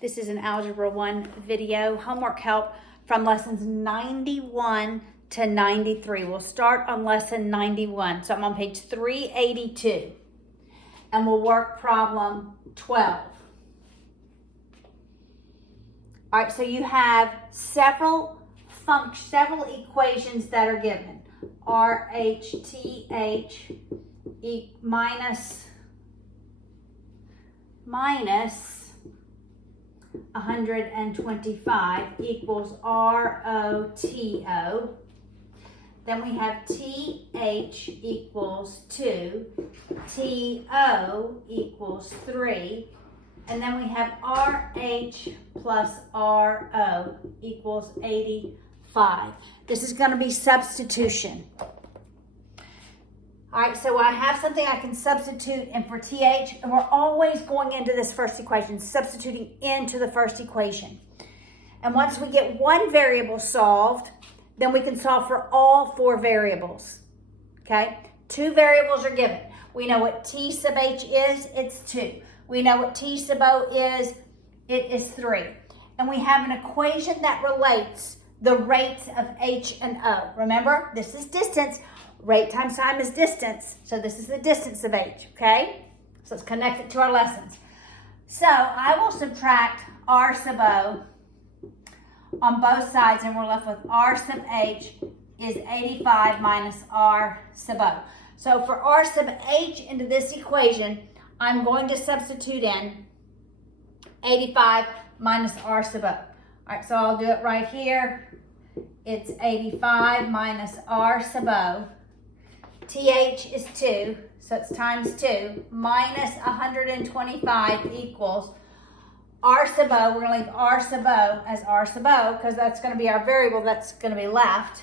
This is an Algebra 1 video homework help from lessons 91 to 93. We'll start on lesson 91. So I'm on page 382 and we'll work problem 12. All right, so you have several equations that are given. RHTH minus 125 equals ROTO. Then we have TH equals 2, TO equals 3, and then we have RH plus RO equals 85. This is going to be substitution. All right, so I have something I can substitute in for TH, and we're always going into this first equation, substituting into the first equation. And once we get one variable solved, then we can solve for all four variables, okay? Two variables are given. We know what T sub H is, it's 2. We know what T sub O is, it is 3. And we have an equation that relates the rates of H and O. Remember, this is distance. Rate times time is distance, so this is the distance of H, okay? So let's connect it to our lessons. So I will subtract R sub O on both sides, and we're left with R sub H is 85 minus R sub O. So for R sub H into this equation, I'm going to substitute in 85 minus R sub O. All right, so I'll do it right here. It's 85 minus R sub O. TH is 2, so it's times 2, minus 125 equals R sub O. We're going to leave R sub O as R sub O because that's going to be our variable that's going to be left.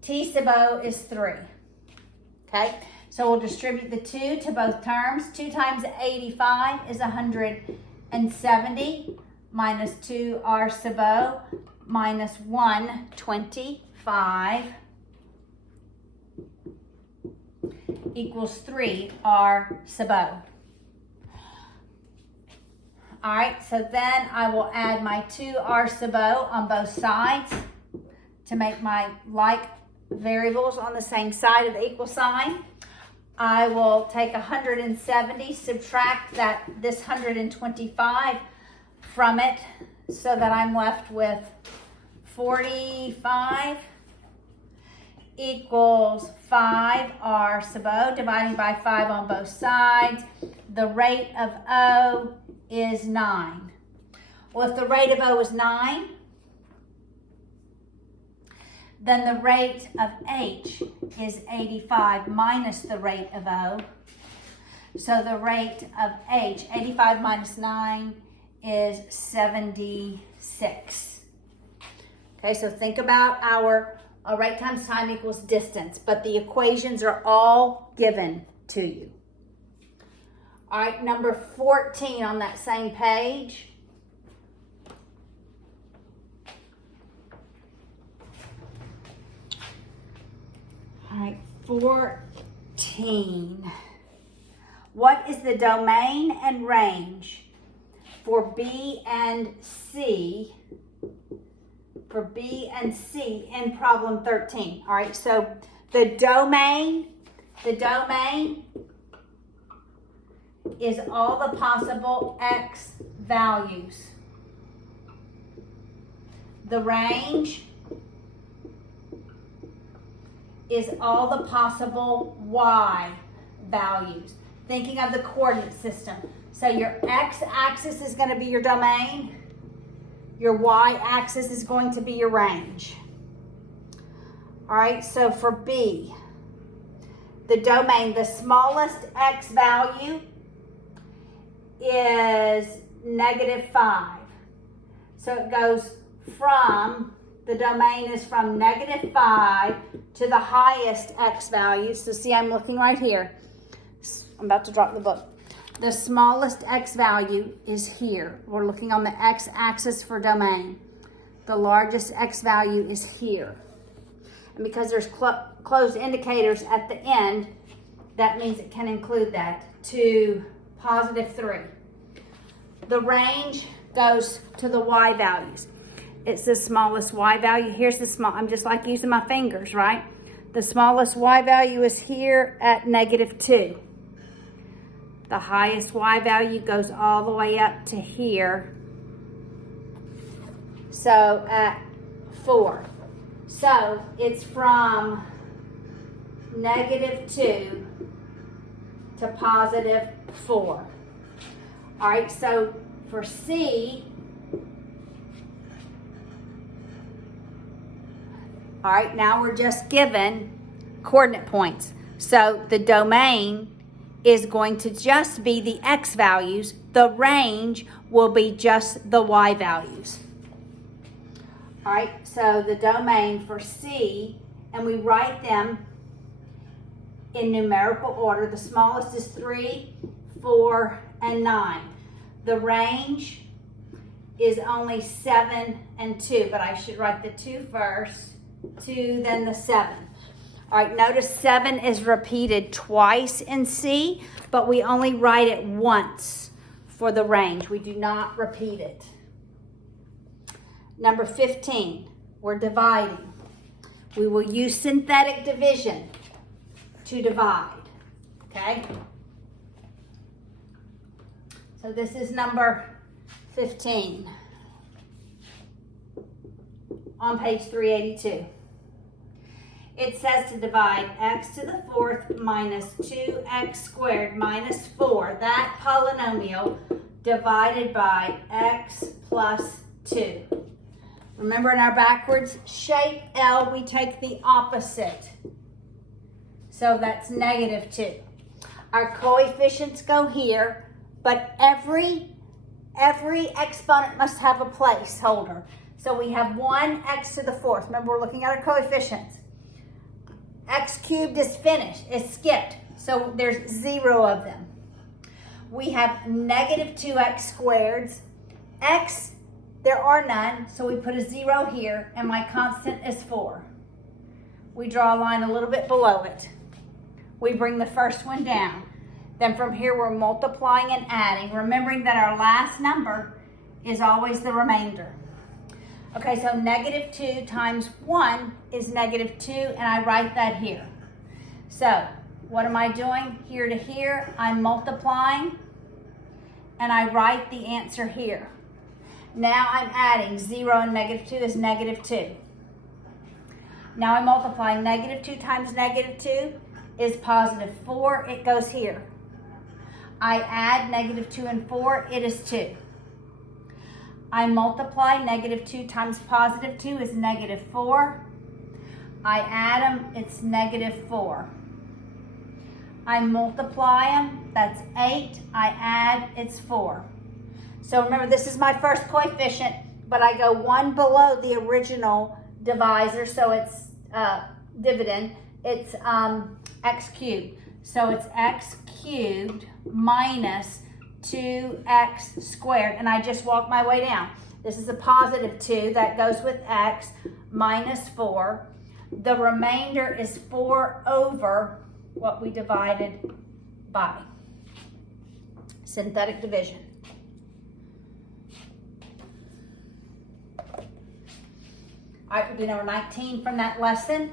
T sub O is 3. Okay, so we'll distribute the 2 to both terms. 2 times 85 is 170 minus 2 R sub O minus 125 equals 3 R sub O. All right, so then I will add my 2 R sub O on both sides to make my like variables on the same side of the equal sign. I will take 170, subtract this 125 from it so that I'm left with 45 equals 5 R sub O, dividing by 5 on both sides. The rate of O is 9. Well, if the rate of O is 9, then the rate of H is 85 minus the rate of O. So the rate of H, 85 minus 9, is 76. Okay, so think about our rate times time equals distance, but the equations are all given to you. All right, number 14 on that same page. All right, 14. What is the domain and range for B and C? For B and C in problem 13. All right, so the domain is all the possible X values. The range is all the possible Y values. Thinking of the coordinate system. So your X-axis is going to be your domain. Your Y-axis is going to be your range. All right, so for B, the domain, the smallest X value is -5. So it goes from, the domain is from -5 to the highest X value. So see, I'm looking right here. I'm about to drop the book. The smallest X value is here. We're looking on the X-axis for domain. The largest X value is here. And because there's closed indicators at the end, that means it can include that to +3. the range goes to the y values. It's the smallest y value. Here's the small, I'm just like using my fingers, right? The smallest y value is here at -2. The highest y value goes all the way up to here. So at 4. So it's from -2 to +4. All right, so for C, all right, now we're just given coordinate points. So the domain is going to just be the x values. The range will be just the y values. All right, so the domain for C, and we write them in numerical order. The smallest is 3, 4, and 9. The range is only 7 and 2, but I should write the 2 first, 2, then the 7. All right, notice 7 is repeated twice in C, but we only write it once for the range. We do not repeat it. Number 15, we're dividing. We will use synthetic division to divide, okay? So this is number 15 on page 382. It says to divide x to the 4th minus 2x squared minus 4, that polynomial, divided by x plus 2. Remember, in our backwards shape L, we take the opposite. So that's -2. Our coefficients go here, but every exponent must have a placeholder. So we have 1x to the 4th. Remember, we're looking at our coefficients. X cubed is finished, it's skipped. So there's 0 of them. We have -2x squareds. X, there are none, so we put a 0 here, and my constant is 4. We draw a line a little bit below it. We bring the first one down. Then from here, we're multiplying and adding, remembering that our last number is always the remainder. Okay, so -2 times 1 is -2, and I write that here. So what am I doing? Here to here, I'm multiplying, and I write the answer here. Now I'm adding 0 and -2 is -2. Now I'm multiplying. -2 times -2 is +4. It goes here. I add -2 and 4. It is 2. I multiply. -2 times +2 is -4. I add them. It's -4. I multiply them. That's 8. I add. It's 4. So remember, this is my first coefficient, but I go one below the original divisor, so it's dividend. It's x cubed. So it's x cubed minus 2x squared, and I just walk my way down. This is a +2, that goes with x, minus 4. The remainder is 4 over what we divided by. Synthetic division. All right, we'll do number 19 from that lesson.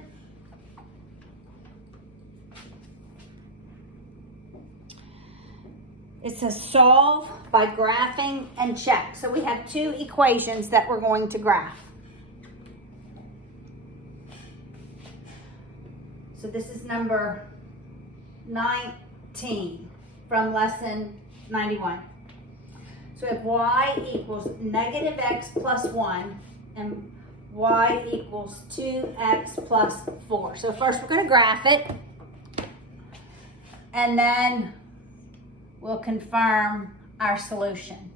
It says solve by graphing and check. So we have 2 equations that we're going to graph. So this is number 19 from lesson 91. So we have y equals -x plus 1 and y equals 2x plus 4. So first we're going to graph it, and then we'll confirm our solution.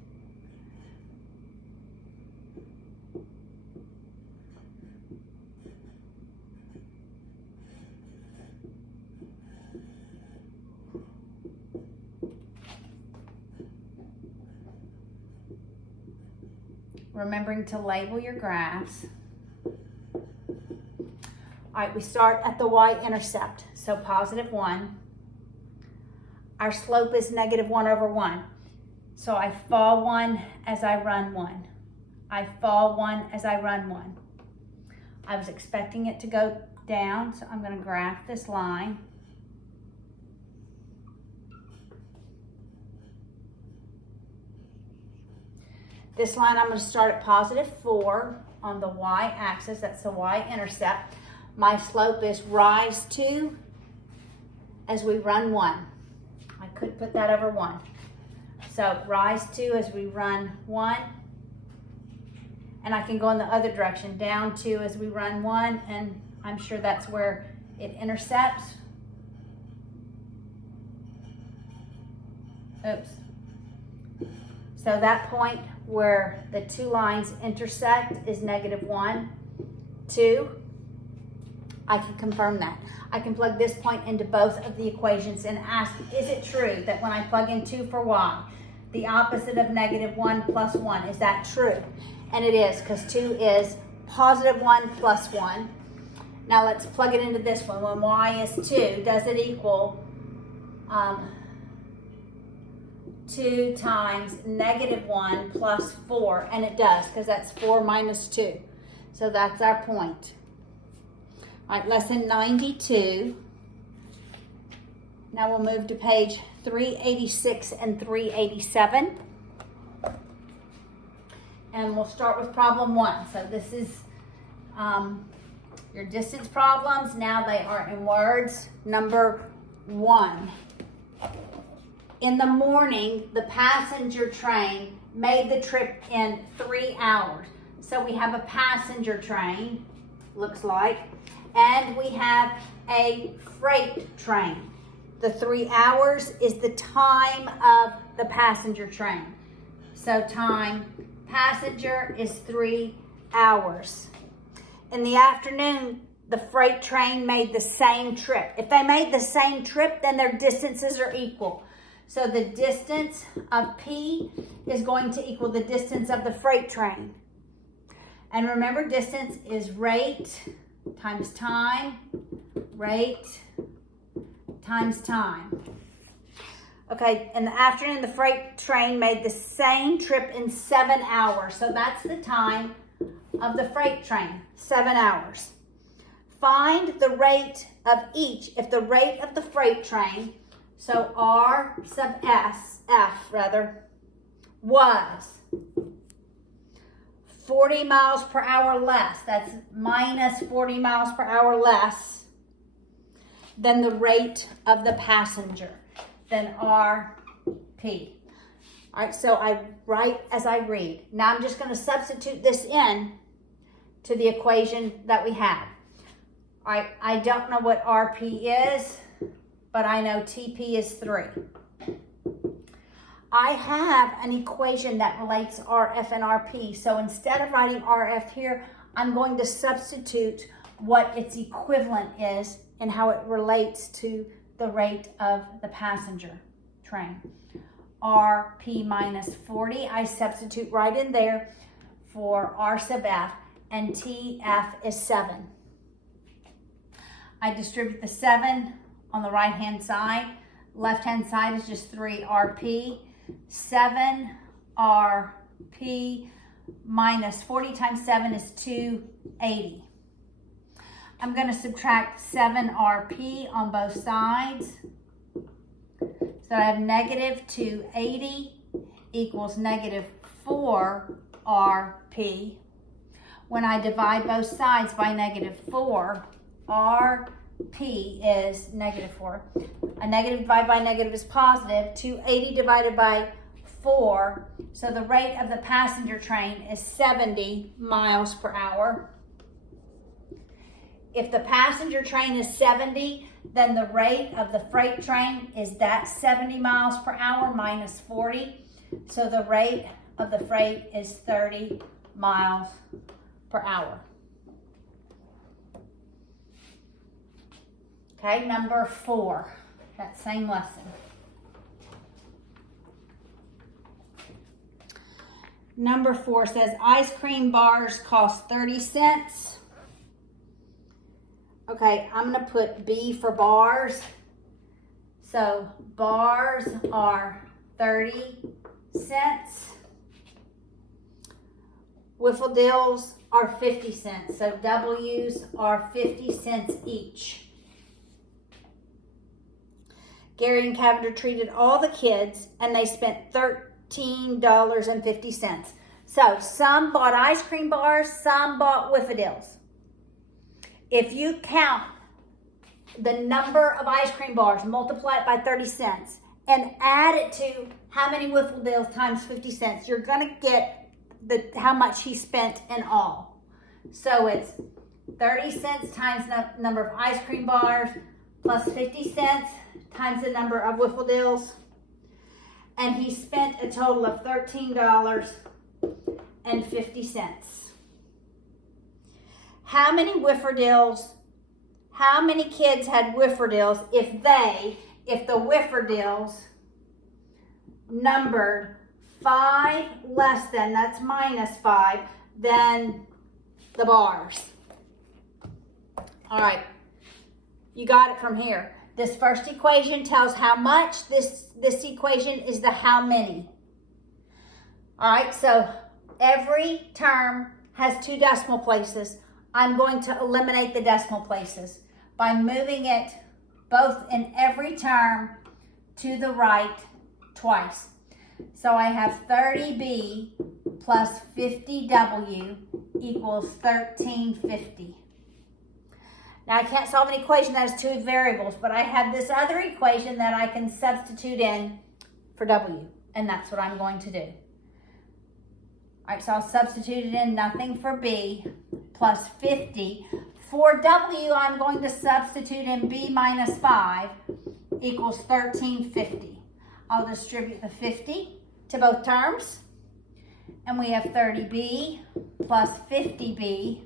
Remembering to label your graphs. All right, we start at the y-intercept, so +1. Our slope is -1 over 1. So I fall one as I run one. I fall one as I run one. I was expecting it to go down, so I'm going to graph this line. This line I'm going to start at +4 on the y-axis. That's the y-intercept. My slope is rise 2 as we run 1. I could put that over 1. So rise 2 as we run 1. And I can go in the other direction, down 2 as we run 1. And I'm sure that's where it intercepts. Oops. So that point where the two lines intersect is -1, 2. I can confirm that. I can plug this point into both of the equations and ask, is it true that when I plug in 2 for y, the opposite of -1 plus 1, is that true? And it is, because 2 is +1 plus 1. Now let's plug it into this one. When y is 2, does it equal 2 times -1 plus 4? And it does, because that's 4 minus 2. So that's our point. All right, lesson 92. Now we'll move to page 386 and 387. And we'll start with problem 1. So this is your distance problems. Now they are in words. Number 1. In the morning, the passenger train made the trip in 3 hours. So we have a passenger train, looks like, and we have a freight train. The 3 hours is the time of the passenger train. So time passenger is 3 hours. In the afternoon, the freight train made the same trip. If they made the same trip, then their distances are equal. So the distance of P is going to equal the distance of the freight train. And remember, distance is rate times time, rate times time. Okay, in the afternoon, the freight train made the same trip in 7 hours. So that's the time of the freight train, 7 hours. Find the rate of each. If the rate of the freight train, so R sub F was 40 miles per hour less, that's minus 40 miles per hour less than the rate of the passenger, then RP. All right, so I write as I read. Now I'm just going to substitute this in to the equation that we have. All right, I don't know what RP is, but I know TP is 3. I have an equation that relates RF and RP. So instead of writing RF here, I'm going to substitute what its equivalent is and how it relates to the rate of the passenger train. RP minus 40, I substitute right in there for R sub F, and TF is 7. I distribute the 7 on the right-hand side. Left-hand side is just 3 RP. 7 RP minus 40 times 7 is 280. I'm going to subtract 7 RP on both sides. So I have negative 280 equals negative 4 RP. When I divide both sides by negative 4, RP is negative 4. A negative divided by negative is positive. 280 divided by 4. So the rate of the passenger train is 70 miles per hour. If the passenger train is 70, then the rate of the freight train is that 70 miles per hour minus 40. So the rate of the freight is 30 miles per hour. Okay, number 4, that same lesson. Number 4 says ice cream bars cost 30 cents. Okay, I'm going to put B for bars. So bars are 30 cents. Wiffle deals are 50 cents. So W's are 50 cents each. Gary and Cavender treated all the kids and they spent $13.50. So some bought ice cream bars, some bought Whiffadills. If you count the number of ice cream bars, multiply it by 30 cents, and add it to how many Whiffadills times 50 cents, you're going to get how much he spent in all. So it's 30 cents times the number of ice cream bars plus 50 cents times the number of Whiffadills. And he spent a total of $13.50. How many kids had Whiffadills if the Whiffadills numbered 5 less than, that's minus 5, than the bars? All right, you got it from here. This first equation tells how much. This equation is the how many. All right, so every term has 2 decimal places. I'm going to eliminate the decimal places by moving it both in every term to the right twice. So I have 30B plus 50W equals 1350. Now I can't solve an equation that has 2 variables, but I have this other equation that I can substitute in for W, and that's what I'm going to do. All right, so I'll substitute it in, nothing for B, plus 50. For W, I'm going to substitute in B minus 5 equals 1350. I'll distribute the 50 to both terms, and we have 30B plus 50B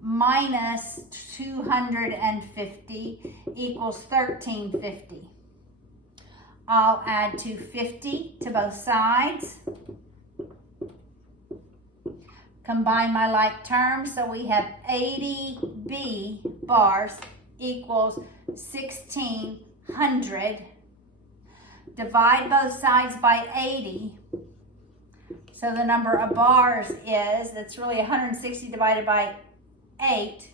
minus 250 equals 1350. I'll add 250 to both sides. Combine my like terms, so we have 80B bars equals 1600. Divide both sides by 80. So the number of bars that's really 160 divided by 8,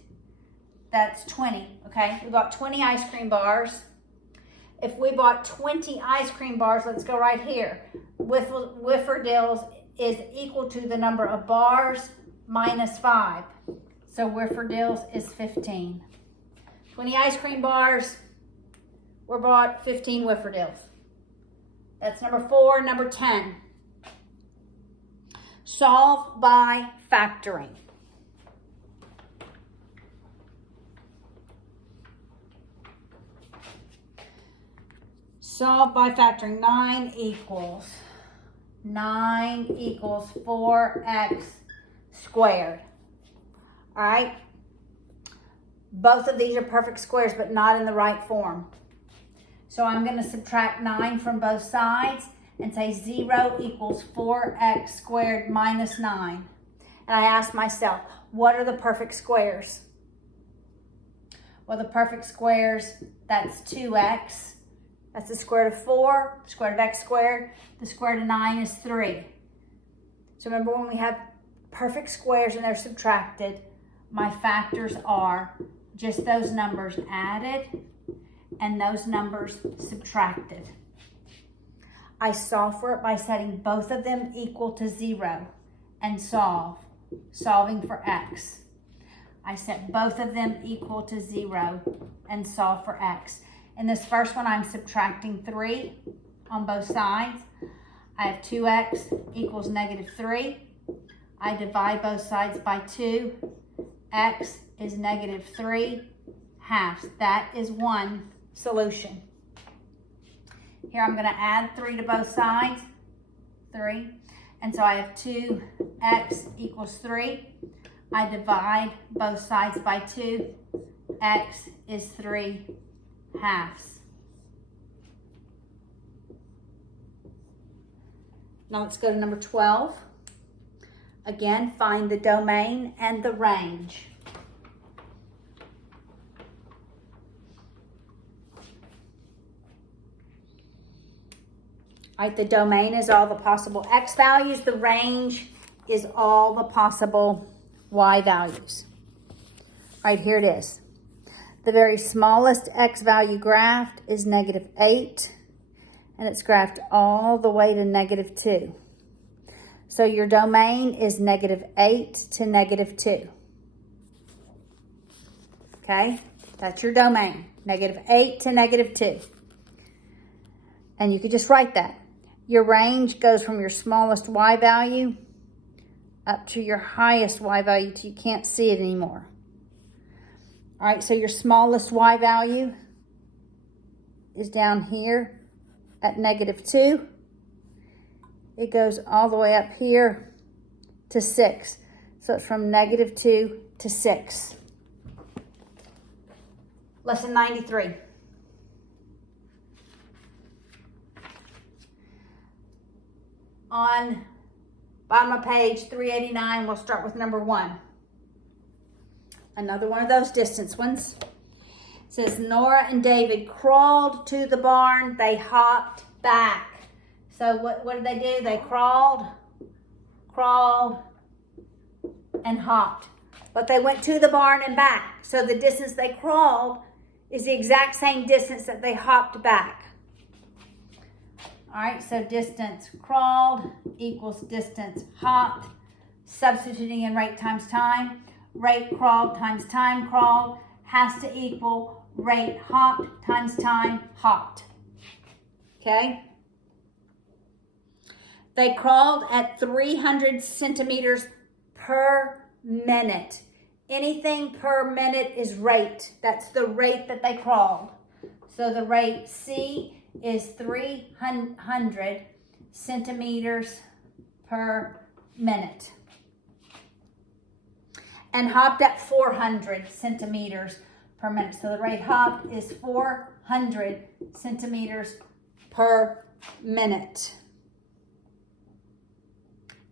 that's 20, okay? We bought 20 ice cream bars. If we bought 20 ice cream bars, let's go right here. Whiffadills is equal to the number of bars minus 5. So Whiffadills is 15. 20 ice cream bars were bought, 15 Whiffadills. That's number 4. Number 10. Solve by factoring. Solve by factoring. 9 equals 4x squared. All right. Both of these are perfect squares, but not in the right form. So I'm going to subtract 9 from both sides and say 0 equals 4x squared minus 9. And I ask myself, what are the perfect squares? Well, the perfect squares, that's 2x. That's the square root of 4, square root of x squared. The square root of 9 is 3. So remember, when we have perfect squares and they're subtracted, my factors are just those numbers added and those numbers subtracted. I solve for it by setting both of them equal to 0 and solving for x. I set both of them equal to 0 and solve for x. In this first one, I'm subtracting 3 on both sides. I have 2x equals negative 3. I divide both sides by 2. X is negative 3 halves. That is one solution. Here I'm going to add 3 to both sides. 3. And so I have 2x equals 3. I divide both sides by 2. X is 3 halves. Now let's go to number 12. Again, find the domain and the range. Right, the domain is all the possible x values. The range is all the possible y values. Right, here it is. The very smallest x value graphed is -8, and it's graphed all the way to -2. So your domain is -8 to -2. Okay, that's your domain, -8 to -2. And you could just write that. Your range goes from your smallest y value up to your highest y value till you can't see it anymore. All right, so your smallest y value is down here at -2. It goes all the way up here to 6. So it's from -2 to 6. Lesson 93. On bottom of page 389, we'll start with number 1. Another one of those distance ones. It says Nora and David crawled to the barn. They hopped back. So what did they do? They crawled, and hopped. But they went to the barn and back. So the distance they crawled is the exact same distance that they hopped back. All right, so distance crawled equals distance hopped. Substituting in rate times time. Rate crawled times time crawled has to equal rate hopped times time hopped. Okay? They crawled at 300 centimeters per minute. Anything per minute is rate. That's the rate that they crawled. So the rate C is 300 centimeters per minute. And hopped at 400 centimeters per minute. So the rate hopped is 400 centimeters per minute.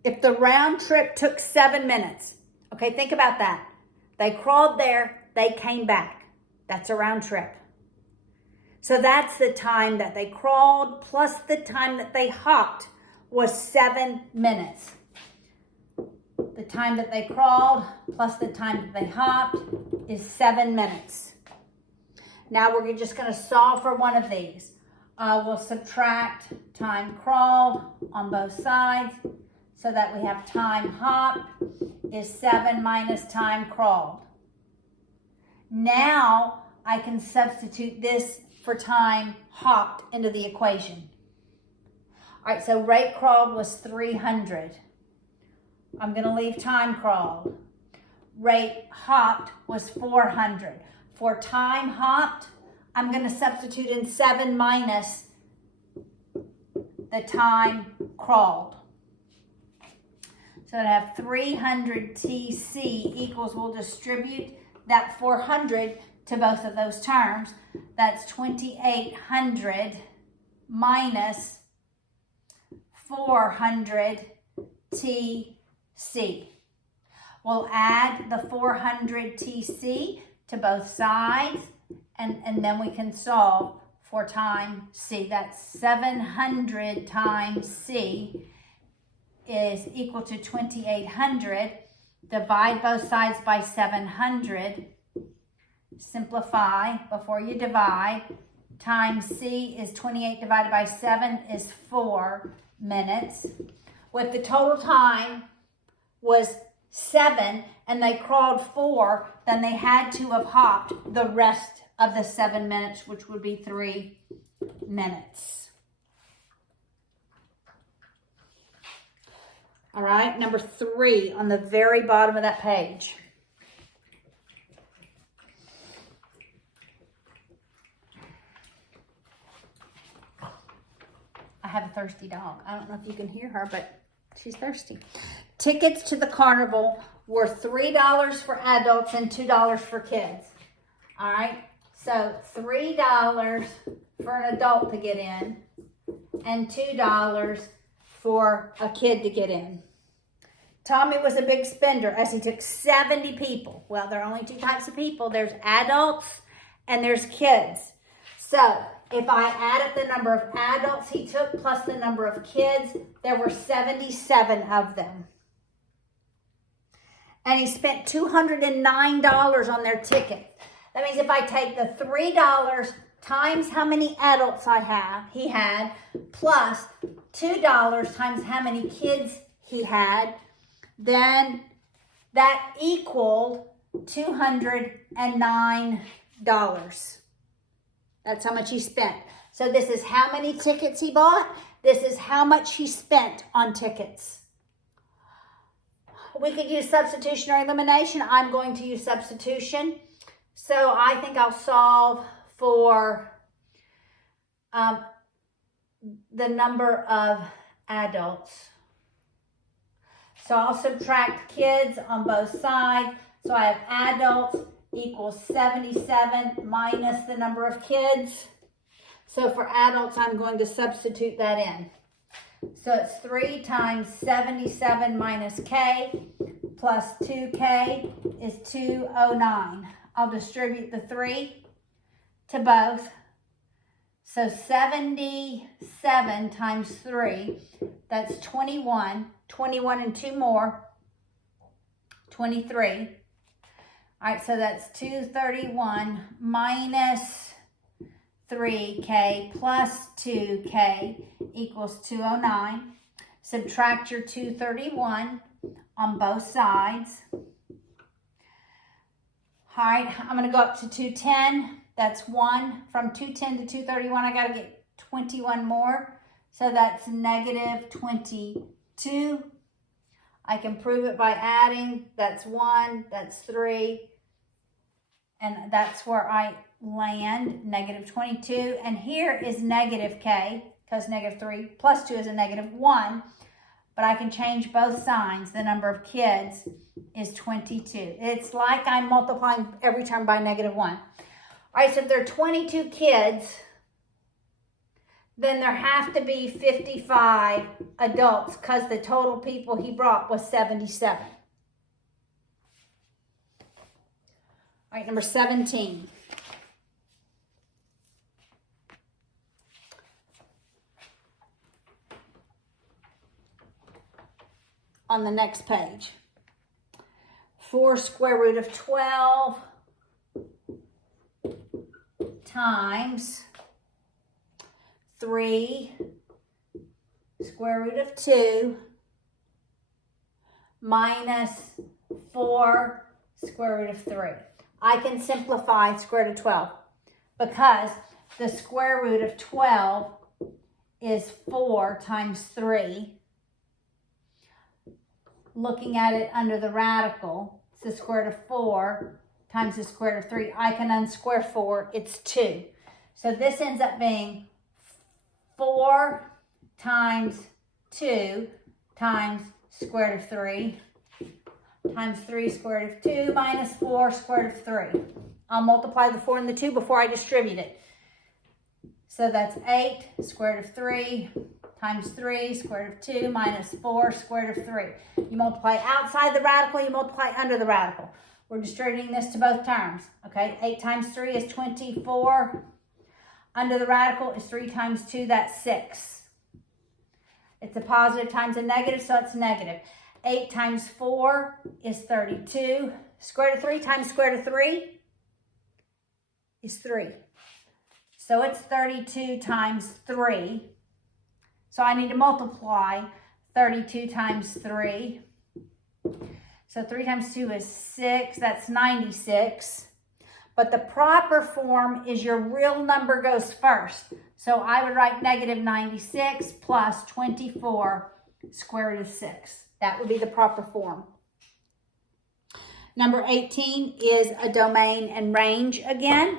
If the round trip took 7 minutes, okay, think about that. They crawled there, they came back. That's a round trip. So that's the time that they crawled plus the time that they hopped was 7 minutes. The time that they crawled plus the time that they hopped is 7 minutes. Now we're just going to solve for one of these. We'll subtract time crawled on both sides so that we have time hopped is 7 minus time crawled. Now I can substitute this for time hopped into the equation. All right, so rate crawled was 300. I'm going to leave time crawled. Rate hopped was 400. For time hopped, I'm going to substitute in 7 minus the time crawled. So I have 300 TC equals, we'll distribute that 400 to both of those terms. That's 2,800 minus 400 TC. We'll add the 400 TC to both sides, and then we can solve for time C. That's 700 times C is equal to 2,800. Divide both sides by 700. Simplify before you divide. Times C is 28 divided by 7 is 4 minutes. With the total time was 7 and they crawled 4, then they had to have hopped the rest of the 7 minutes, which would be 3 minutes. All right, number 3 on the very bottom of that page. I have a thirsty dog. I don't know if you can hear her, but she's thirsty. Tickets to the carnival were $3 for adults and $2 for kids. All right, so $3 for an adult to get in and $2 for a kid to get in. Tommy was a big spender as he took 70 people. Well, there are only 2 types of people. There's adults and there's kids. So if I add up the number of adults he took plus the number of kids, there were 77 of them. And he spent $209 on their ticket. That means if I take the $3 times how many adults he had, plus $2 times how many kids he had, then that equaled $209. That's how much he spent. So this is how many tickets he bought. This is how much he spent on tickets. We could use substitutionary elimination. I'm going to use substitution. So I think I'll solve for the number of adults. So I'll subtract kids on both sides. So I have adults equals 77 minus the number of kids. So for adults, I'm going to substitute that in. So it's 3 times 77 minus k plus 2k is 209. I'll distribute the 3 to both. So 77 times 3, that's 21. 21 and 2 more, 23. All right, so that's 231 minus 3k plus 2k equals 209. Subtract your 231 on both sides. All right, I'm going to go up to 210. That's 1. From 210 to 231, I got to get 21 more. So that's negative 22. I can prove it by adding. That's 1, that's 3. And that's where I land, negative 22. And here is negative k, because negative 3 plus 2 is a negative 1. But I can change both signs. The number of kids is 22. It's like I'm multiplying every term by negative 1. All right, so if there are 22 kids, then there have to be 55 adults because the total people he brought was 77. All right, number 17. On the next page. 4 square root of 12 times 3 square root of 2 minus 4 square root of 3. I can simplify square root of 12 because the square root of 12 is 4 times 3. Looking at it under the radical, it's the square root of 4 times the square root of 3. I can unsquare 4, it's 2. So this ends up being 4 times 2 times square root of 3 times 3 square root of 2 minus 4 square root of 3. I'll multiply the 4 and the 2 before I distribute it. So that's 8 square root of 3 times 3 square root of 2 minus 4 square root of 3. You multiply outside the radical, you multiply under the radical. We're distributing this to both terms. Okay, 8 times 3 is 24. Under the radical is 3 times 2, that's 6. It's a positive times a negative, so it's negative. 8 times 4 is 32. Square root of 3 times square root of 3 is 3. So it's 32 times 3. So I need to multiply 32 times 3. So 3 times 2 is 6. That's 96. But the proper form is your real number goes first. So I would write negative 96 plus 24 square root of 6. That would be the proper form. Number 18 is a domain and range again.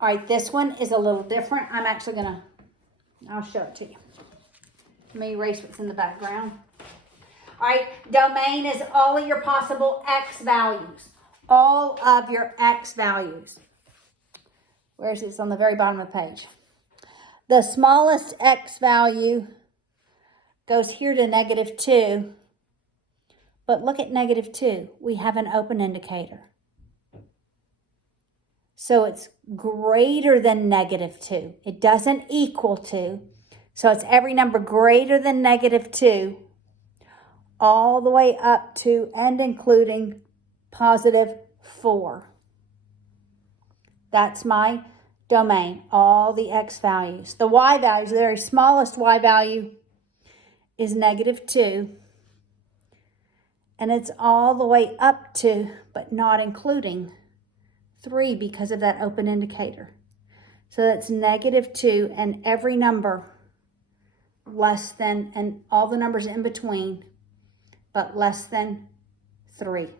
All right, this one is a little different. I'm actually I'll show it to you. Let me erase what's in the background. All right, domain is all of your possible x values. All of your x values. Where is this? On the very bottom of the page. The smallest x value goes here to negative 2. But look at negative 2. We have an open indicator. So it's greater than -2. It doesn't equal 2. So it's every number greater than -2 all the way up to and including +4. That's my domain, all the x values. The y values, the very smallest y value is -2. And it's all the way up to, but not including, 3 because of that open indicator. So that's -2 and every number less than, and all the numbers in between, but less than 3.